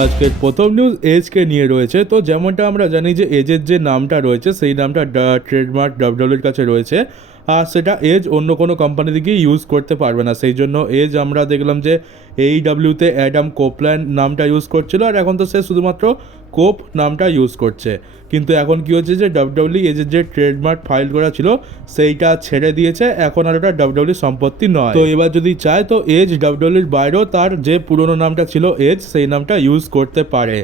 আজকের প্রথম নিউজ এজকে নিয়ে রয়েছে। তো যেমনটা আমরা জানি যে এজের যে নামটা রয়েছে, সেই নামটা ট্রেডমার্ক ডাব্লিউর কাছে রয়েছে। আর সেটা এজ অন্য কোনো কোম্পানি থেকে ইউজ করতে পারবে না। সেই জন্য এজ আমরা দেখলাম যে এই ডাব্লিউতে অ্যাডাম কোপল্যান নামটা ইউজ করছিল। আর এখন তো সে শুধুমাত্র কোপ নামটা ইউজ করছে। কিন্তু এখন কি হচ্ছে যে ডাব্লিউডব্লিউ এজের যে ট্রেডমার্ক ফাইল করা ছিল, সেইটা ছেড়ে দিয়েছে। এখন আর ওটা ডাব্লিউডব্লিউ সম্পত্তি নয়। তো এবার যদি চায়, তো এজ ডাব্লিউডব্লিউর বাইরেও তার যে পুরনো নামটা ছিল এজ সেই নামটা ইউজ করতে পারে।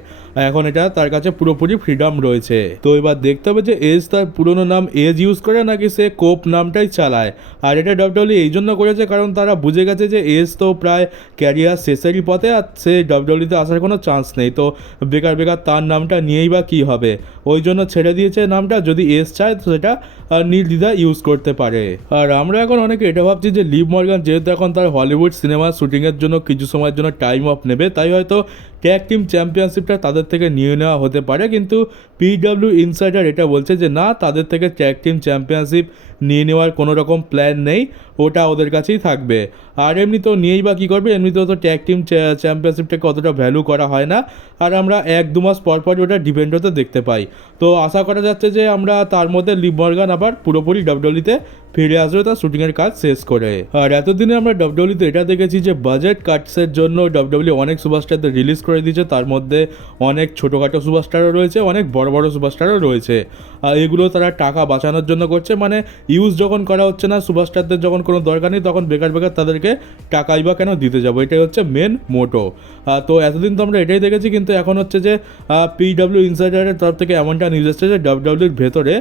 এখন এটা তার কাছে পুরোপুরি ফ্রিডম রয়েছে। তো এবার দেখতে হবে যে এজ তার পুরনো নাম এজ ইউজ করে নাকি সে কোপ নামটাই চালায়। আর এটা ডাব্লিউডব্লিউ এই জন্য করেছে কারণ তারা বুঝে গেছে যে এজ তো প্রায় ক্যারিয়ার শেষেরই পথে, আর সে ডাব্লিউডব্লিউতে আসার কোনো চান্স নেই। তো বেকার বেকার তার নামটা নিয়েই বা কী হবে? ওই জন্য ছেড়ে দিয়েছে নামটা, যদি এস চায় তো সেটা নির্দ্বিধা ইউজ করতে পারে। আর আমরা এখন অনেকে এটা ভাবছি যে লিভ মর্গান যেহেতু এখন তার হলিউড সিনেমা শুটিংয়ের জন্য কিছু সময়ের জন্য টাইম অফ নেবে, তাই হয়তো ট্যাগ টিম চ্যাম্পিয়নশিপটা তাদের থেকে নিয়ে নেওয়া হতে পারে, কিন্তু পিডব্লিউ ইনসাইডার এটা বলছে যে না, তাদের থেকে ট্যাগ টিম চ্যাম্পিয়নশিপ নিয়ে নেওয়ার কোনো রকম প্ল্যান নেই, ওটা ওদের কাছেই থাকবে। আর এমনি তো নিয়েই বা কী করবে এমনিতেও তো ট্যাগ টিম চ্যাম্পিয়নশিপটাকে অতটা ভ্যালু করা হয় না, আর আমরা এক দু মাস পর পর ওটা ডিপেন্ড হতে দেখতে পাই। তো আশা করা যাচ্ছে যে আমরা তার মধ্যে লিভ মর্গান আবার পুরোপুরি ডাব্লিউতে ফিরে আসবে, তার শুটিংয়ের কাজ শেষ করে। আর এতদিনে আমরা ডাব্লিউতে এটা দেখেছি যে বাজেট কাটসের জন্য ডাব্লিউ অনেক সুপারস্টারদের রিলিজ করে দিয়েছে, তার মধ্যে অনেক ছোটোখাটো সুপারস্টারও রয়েছে, অনেক বড় বড় সুপারস্টারও রয়েছে। আর এগুলো তারা টাকা বাঁচানোর জন্য করছে মানে ইউজ যখন করা হচ্ছে না সুপারস্টারদের যখন কোনো দরকার নেই, তখন বেকার বেকার তাদেরকে টাকাই বা কেন দিতে যাব? এটাই হচ্ছে মেন মোটো তো এতদিন তো আমরা এটাই দেখেছি, কিন্তু এখন হচ্ছে যে পিডব্লিউ ইনসাইডারের তরফ থেকে এমনটা নিউজ এসেছে ডাব্লিউডাব্লিউর ভেতরে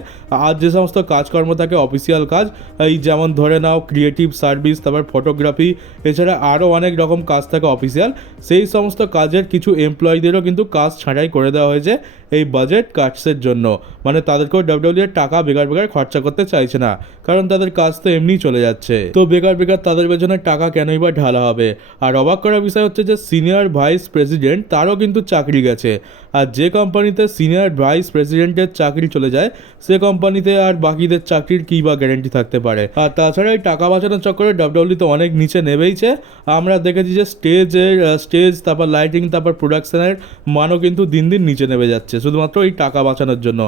আর যে সমস্ত কাজকর্ম থাকে অফিসিয়াল কাজ, এই যেমন ধরে নাও ক্রিয়েটিভ সার্ভিস তারপর ফটোগ্রাফি এছাড়া আরও অনেক রকম কাজ থাকে অফিসিয়াল সেই সমস্ত কাজের কিছু এমপ্লয়ীদেরও কিন্তু কাজ ছাঁটাই করে দেওয়া হয়েছে। এই বাজেট কাটসের জন্য। মানে তাদেরকেও ডাব্লিউডব্লিউ এর টাকা বেকার বেকার খরচা করতে চাইছে না, কারণ তাদের কাজ তো এমনি চলে যাচ্ছে। তো বেকার বেকার তাদের পেছনে টাকা কেনই বা ঢালা হবে? আর অবাক করার বিষয় হচ্ছে যে সিনিয়র ভাইস প্রেসিডেন্ট তারও কিন্তু চাকরি গেছে। আর যে কোম্পানিতে সিনিয়র ভাইস প্রেসিডেন্টের চাকরি চলে যায়, সে কোম্পানিতে আর বাকিদের চাকরির কী বা গ্যারেন্টি থাকতে পারে? আর তাছাড়া এই টাকা বাঁচানোর চক্করে ডাব্লিউডব্লিউ তো অনেক নিচে নেবেইছে। আমরা দেখেছি যে স্টেজের স্টেজ তারপর লাইটিং তারপর প্রোডাকশনের মানও কিন্তু দিন দিন নিচে নেমে যাচ্ছে। শুধুমাত্র এই টাকা বাঁচানোর জন্য।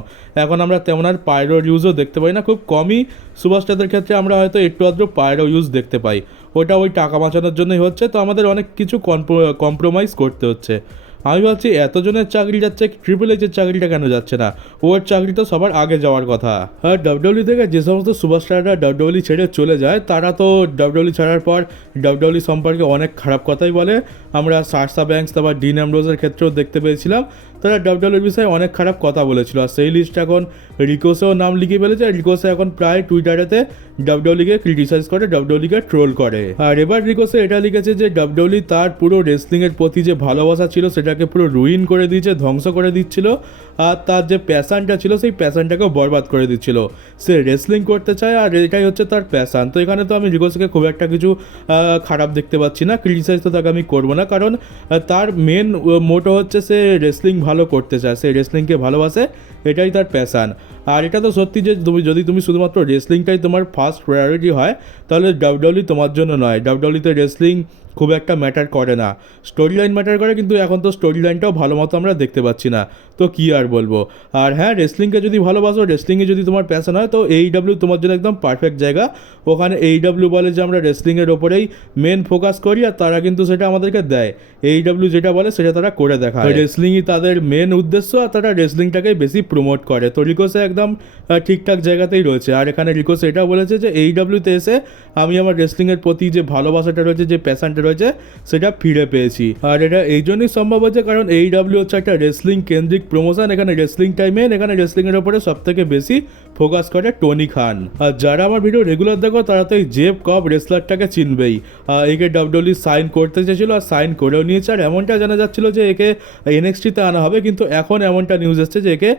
এখন আমরা তেমন আর পায়রো ইউজও দেখতে পাই না। খুব কমই সুপারস্টারদের ক্ষেত্রে আমরা হয়তো একটু আধটু পায়রো ইউজ দেখতে পাই। ওটা ওই টাকা বাঁচানোর জন্যই হচ্ছে। তো আমাদের অনেক কিছু কম্প্রোমাইজ করতে হচ্ছে। আমি ভাবছি, এতজনের চাকরি যাচ্ছে ট্রিপল এইচের চাকরিটা কেন যাচ্ছে না? ওর চাকরি তো সবার আগে যাওয়ার কথা। আর ডাব্লিউডব্লিউ থেকে যে সমস্ত সুপারস্টাররা ডাব্লিউডব্লিউ ছেড়ে চলে যায়, তারা তো ডাব্লিউডব্লিউ ছাড়ার পর ডাব্লিউডব্লিউ সম্পর্কে অনেক খারাপ কথাই বলে। আমরা সারসা ব্যাংকস, তারপর ডিন অ্যামরোজের ক্ষেত্রেও দেখতে পেয়েছিলাম। তারা ডাব্লিউডব্লিউর বিষয়ে অনেক খারাপ কথা বলেছিল। আর সেই লিস্ট এখন রিকোসেও নাম লিখে ফেলেছে। আর রিকোসে এখন প্রায় টুইটারেতে ডাব্লিউডব্লিউকে ক্রিটিসাইজ করে, ডাব্লিউডব্লিউকে ট্রোল করে। আর এবার রিকোসে এটা লিখেছে যে ডাব্লিউডব্লিউ তার পুরো রেসলিংয়ের প্রতি যে ভালোবাসা ছিল, সেটাকে পুরো রুইন করে দিয়েছে, ধ্বংস করে দিচ্ছিল। আর তার যে প্যাশানটা ছিল, সেই প্যাশানটাকেও বরবাদ করে দিচ্ছিল। সে রেসলিং করতে চায়, আর এটাই হচ্ছে তার প্যাশান তো এখানে তো আমি রিকোসকে খুব একটা কিছু খারাপ দেখতে পাচ্ছি না। ক্রিটিসাইজ তো তাকে আমি করব না। কারণ তার মেন মোটো হচ্ছে সে রেসলিং ভালো করতে চায়, সে রেসলিংকে ভালোবাসে, এটাই তার প্যাশান আর এটা তো সত্যি যে তুমি, যদি তুমি শুধুমাত্র রেসলিংটাই তোমার ফার্স্ট প্রায়োরিটি হয়, তাহলে ডাব্লিউডব্লিউ তোমার জন্য নয়। ডাব্লিউডব্লিউতে রেসলিং খুব একটা ম্যাটার করে না। স্টোরি লাইন ম্যাটার করে কিন্তু এখন তো স্টোরি লাইনটাও ভালো মতো আমরা দেখতে পাচ্ছি না। তো কী আর বলব? আর হ্যাঁ রেসলিংকে যদি ভালোবাসো রেসলিংয়ে যদি তোমার প্যাশন হয় তো এই ডাব্লিউ তোমার জন্য একদম পারফেক্ট জায়গা। ওখানে এই ডাব্লিউ বলে যে আমরা রেসলিংয়ের ওপরেই মেন ফোকাস করি আর তারা কিন্তু সেটা আমাদেরকে দেয়। এই ডাব্লিউ যেটা বলে সেটা তারা করে দেখায়। রেসলিংই তাদের মেন উদ্দেশ্য আর তারা রেসলিংটাকে বেশি প্রমোট করে। তো রিকোসে একদম ঠিকঠাক জায়গাতেই রয়েছে। আর এখানে রিকোসে এটা বলেছে যে এই ডাব্লিউতে এসে আমি আমার রেসলিংয়ের প্রতি যে ভালোবাসাটা রয়েছে যে প্যাশনটা রয়েছে সেটা ফিরে পেয়েছি। আর এটা এই জন্যই সম্ভব হচ্ছে কারণ এই ডাব্লিউ হচ্ছে একটা রেসলিং কেন্দ্রিক প্রমোশন এখানে রেসলিং টাইমে এখানে রেসলিংয়ের ওপরে সব থেকে বেশি ফোকাস করে টনি খান। আর যারা আমার ভিডিও রেগুলার দেখো, তারা তো এই জেব কপ রেসলারটাকে চিনবেই। একে ডাব্লিউডব্লিউ সাইন করতে চেয়েছিল আর সাইন করেও নিয়েছে। আর এমনটা জানা যাচ্ছিল যে একে এনএক্সটিতে আনা হবে, কিন্তু এখন এমনটা নিউজ এসছে যে একে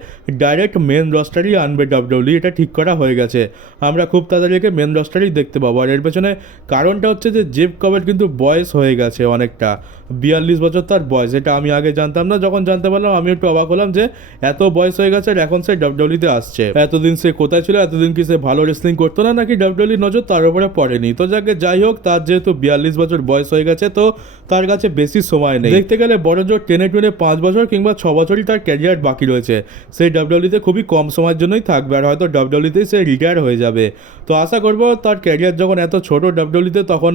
ডাইরেক্ট মেন রস্টারই আনবে ডাব্লিউডব্লিউ এটা ঠিক করা হয়ে গেছে। আমরা খুব তাড়াতাড়ি একে মেন রস্টারই দেখতে পাবো। আর এর পেছনে কারণটা হচ্ছে যে জেব কবের কিন্তু বয়স হয়ে গেছে অনেকটা। বিয়াল্লিশ বছর তার বয়স। এটা আমি আগে জানতাম না। যখন জানতে পারলাম আমি একটু অবাক হলাম যে এত বয়স হয়ে গেছে আর এখন সে ডাব্লিউডব্লিউতে আসছে। এতদিন সে সে কোথায় ছিল? এতদিন কি সে ভালো রেসলিং করতো না নাকি ডাব্লিউডব্লিউ নজর? তার উপরে পড়েনি। তো যাকে যাই হোক, তার যেহেতু বিয়াল্লিশ বছর বয়স হয়ে গেছে, তো তার কাছে বেশি সময় নেই। দেখতে গেলে বড় জোর টেনে টুনে পাঁচ বছর কিংবা ছ বছরই তার ক্যারিয়ার বাকি রয়েছে। সেই ডাব্লিউডব্লিউতে খুবই কম সময়ের জন্যই থাকবে আর হয়তো ডাব্লিউডব্লিউতেই সে রিটায়ার হয়ে যাবে। তো আশা করব তার ক্যারিয়ার যখন এত ছোট ডাব্লিউডব্লিউতে তখন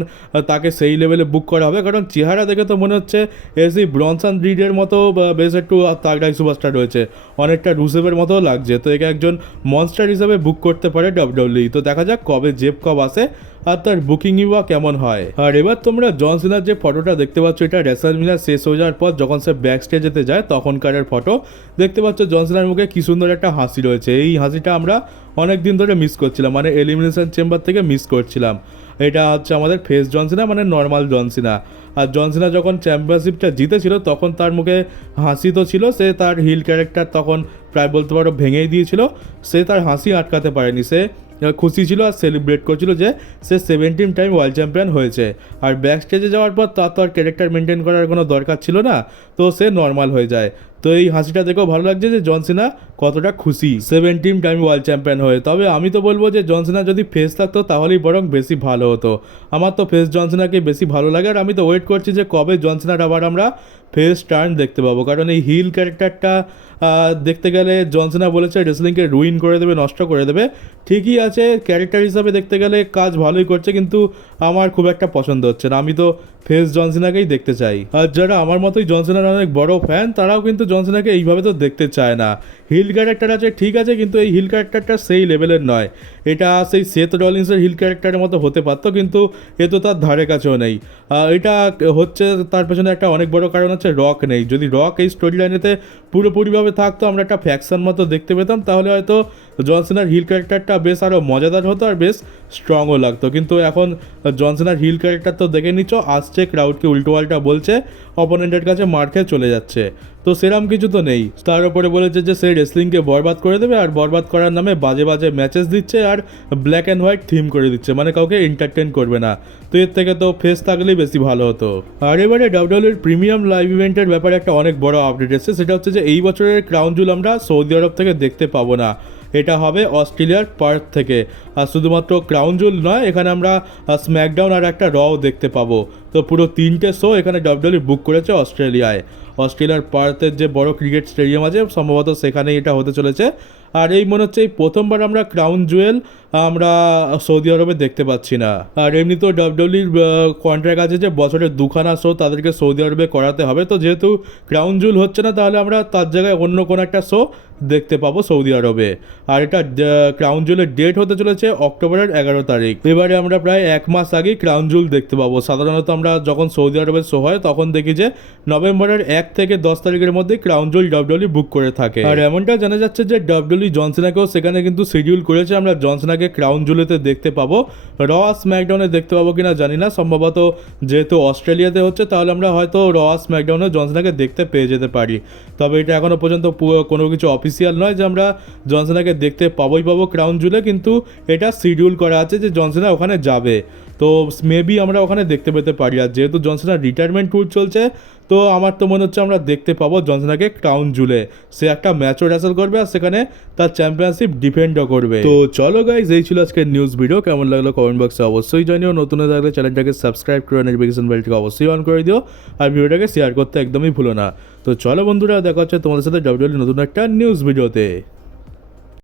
তাকে সেই লেভেলে বুক করা হবে। কারণ চেহারা দেখে তো মনে হচ্ছে এসি ব্রনসন ব্রিডের মতো বেশ একটু তাগড়াই সুপারস্টার রয়েছে। অনেকটা রুসেভের মতো লাগছে। তো একে একজন মনস্টার হিসাবে বুক করতে পারে ডাব্লিউডাব্লিউ তো দেখা যাক কবে জেব কব আসে আর তার বুকিংই বা কেমন হয়। আর এবার তোমরা জন সিনার যে ফটোটা দেখতে পাচ্ছ, এটা রেসার মিলার শেষ হয়ে যাওয়ার পর যখন সে ব্যাক স্টেজেতে যায় তখনকারের ফটো দেখতে পাচ্ছ জন সিনার মুখে কি সুন্দর একটা হাসি রয়েছে। এই হাসিটা আমরা অনেক দিন ধরে মিস করছিলাম মানে এলিমিনেশন চেম্বার থেকে মিস করছিলাম। এটা হচ্ছে আমাদের ফেস জনসিনা মানে নর্মাল জনসিনা আর জনসিনা যখন চ্যাম্পিয়নশিপটা জিতেছিল, তখন তার মুখে হাসি তো ছিল, সে তার হিল ক্যারেক্টার তখন প্রায় বলতে পারো ভেঙেই দিয়েছিল, সে তার হাসি আটকাতে পারেনি। সে খুশি ছিল আর সেলিব্রেট করছিল যে সে সেভেন্টিন টাইম ওয়ার্ল্ড চ্যাম্পিয়ন হয়েছে। আর ব্যাক স্টেজে যাওয়ার পর তার তো আর ক্যারেক্টার মেনটেন করার কোনো দরকার ছিল না, তো সে নর্মাল হয়ে যায়। তো এই হাসিটা দেখেও ভালো লাগছে যে জনসিনা কতটা খুশি। সেভেন্টিন টাইম ওয়ার্ল্ড চ্যাম্পিয়ন হয়ে। তবে আমি তো বলব যে জনসিনা যদি ফেস থাকতো, তাহলেই বরং বেশি ভালো হতো। আমার তো ফেস জনসিনাকে বেশি ভালো লাগে আর আমি তো ওয়েট করছি যে কবে জনসিনার আবার আমরা ফেস টার্ন দেখতে পাবো। কারণ এই হিল ক্যারেক্টারটা দেখতে গেলে জনসিনা বলেছে রেসলিংকে রুইন করে দেবে, নষ্ট করে দেবে। ঠিকই আছে ক্যারেক্টার হিসাবে দেখতে গেলে কাজ ভালোই করছে, কিন্তু আমার খুব একটা পছন্দ হচ্ছে না। আমি তো ফেস জনসিনাকেই দেখতে চাই। আর যারা আমার মতোই জনসিনার অনেক বড় ফ্যান তারাও কিন্তু জনসিনাকে এইভাবে তো দেখতে চায় না। হিল ক্যারেক্টার আছে, ঠিক আছে, কিন্তু এই হিল ক্যারেক্টারটা সেই লেভেলের নয়। এটা সেই সেথ রলিন্সের হিল ক্যারেক্টারের মতো হতে পারতো, কিন্তু এ তো তার ধারে কাছেও নেই। এটা হচ্ছে তার পেছনে একটা অনেক বড় কারণ হচ্ছে রক নেই। যদি রক এই স্টোরি লাইনেতে পুরোপুরিভাবে থাকতো, আমরা একটা ফ্যাকশন মতো দেখতে পেতাম, তাহলে হয়তো জনসিনার হিল ক্যারেক্টারটা বেশ আরও মজাদার হতো আর বেশ স্ট্রংও লাগতো। কিন্তু এখন জনসেনার হিল ক্যারেক্টার তো দেখে নিচ্ছ, আসছে ক্রাউডকে উল্টোপাল্টা বলছে অপোনেন্টের কাছে মার খেয়ে চলে যাচ্ছে। তো সেরম কিছু তো নেই। তার উপরে বলেছে যে সে রেসলিংকে বরবাদ করে দেবে আর বরবাদ করার নামে বাজে বাজে ম্যাচেস দিচ্ছে আর ব্ল্যাক অ্যান্ড হোয়াইট থিম করে দিচ্ছে মানে কাউকে এন্টারটেন করবে না। তো এর থেকে তো ফেস থাকলেই বেশি ভালো হতো। আর এবারে ডাব্লিউএর প্রিমিয়াম লাইভ ইভেন্টের ব্যাপারে একটা অনেক বড় আপডেট এসেছে, সেটা হচ্ছে যে এই বছরের ক্রাউন জুল আমরা সৌদি আরব থেকে দেখতে পাবো না। এটা হবে অস্ট্রেলিয়ার পার্থ থেকে। আর শুধুমাত্র ক্রাউন জুল নয়, এখানে আমরা স্ম্যাকডাউন আর একটা রও দেখতে পাবো। তো পুরো তিনটে শো এখানে ডাব্লিউডব্লিউ বুক করেছে অস্ট্রেলিয়ায়। অস্ট্রেলিয়ার পার্থের যে বড় ক্রিকেট স্টেডিয়াম আছে, সম্ভবত সেখানেই এটা হতে চলেছে। আর এই মনে হচ্ছে এই প্রথমবার আমরা ক্রাউন জুয়েল আমরা সৌদি আরবে দেখতে পাচ্ছি না। আর এমনিতেও ডাব্লিউডব্লিউর কন্ট্রাক্ট আছে যে বছরে দুখানা শো তাদেরকে সৌদি আরবে করাতে হবে। তো যেহেতু ক্রাউন জুয়েল হচ্ছে না, তাহলে আমরা তার জায়গায় অন্য কোনো একটা শো দেখতে পাবো সৌদি আরবে। আর এটা ক্রাউন জুয়েলের ডেট হতে চলেছে অক্টোবরের এগারো তারিখ। এবারে আমরা প্রায় এক মাস আগেই ক্রাউন জুয়েল দেখতে পাবো। সাধারণত আমরা যখন সৌদি আরবের শো হয়, তখন দেখি যে নভেম্বরের এক থেকে দশ তারিখের মধ্যে ক্রাউন জুয়েল ডাব্লিউডব্লিউ বুক করে থাকে। আর এমনটা জানা যাচ্ছে যে ডাব্লিউডব্লিউ জনসেনাকেও সেখানে কিন্তু শিডিউল করেছে। আমরা জনসেনাকে ক্রাউন জুয়েলেতে দেখতে পাবো। র স্ম্যাকডাউনে দেখতে পাবো কিনা জানি না। সম্ভবত যেহেতু অস্ট্রেলিয়াতে হচ্ছে, তাহলে আমরা হয়তো র স্ম্যাকডাউনে জনসেনাকে দেখতে পেয়ে যেতে পারি। তবে এটা এখনও পর্যন্ত কোনো কিছু অফিসিয়াল নয় যে আমরা জনসেনাকে দেখতে পাবোই পাবো ক্রাউন জুলে কিন্তু এটা শিডিউল করা আছে যে জনসেনা ওখানে যাবে। তো মেবি আমরা ওখানে দেখতে পেতে পারি। আর যেহেতু জনসেনার রিটায়ারমেন্ট ট্যুর চলছে, তো আমার তো মনে হচ্ছে আমরা দেখতে পাবো জনসেনাকে ক্রাউন জুলে। সে একটা ম্যাচও রেসেল করবে আর সেখানে তার চ্যাম্পিয়নশিপ ডিফেন্ডও করবে। তো চলো গাইজ এই ছিল আজকের নিউজ ভিডিও কেমন লাগল কমেন্ট বক্সে অবশ্যই জানিও। নতুন হয়ে থাকলে চ্যানেলটাকে সাবস্ক্রাইব করে নোটিফিকেশন বেলটিকে অবশ্যই অন করে দিও। আর ভিডিওটাকে শেয়ার করতে একদমই ভুলো না। তো চলো বন্ধুরা, দেখা হচ্ছে তোমাদের সাথে ডাব্লিউডব্লিউ নতুন একটা নিউজ ভিডিওতে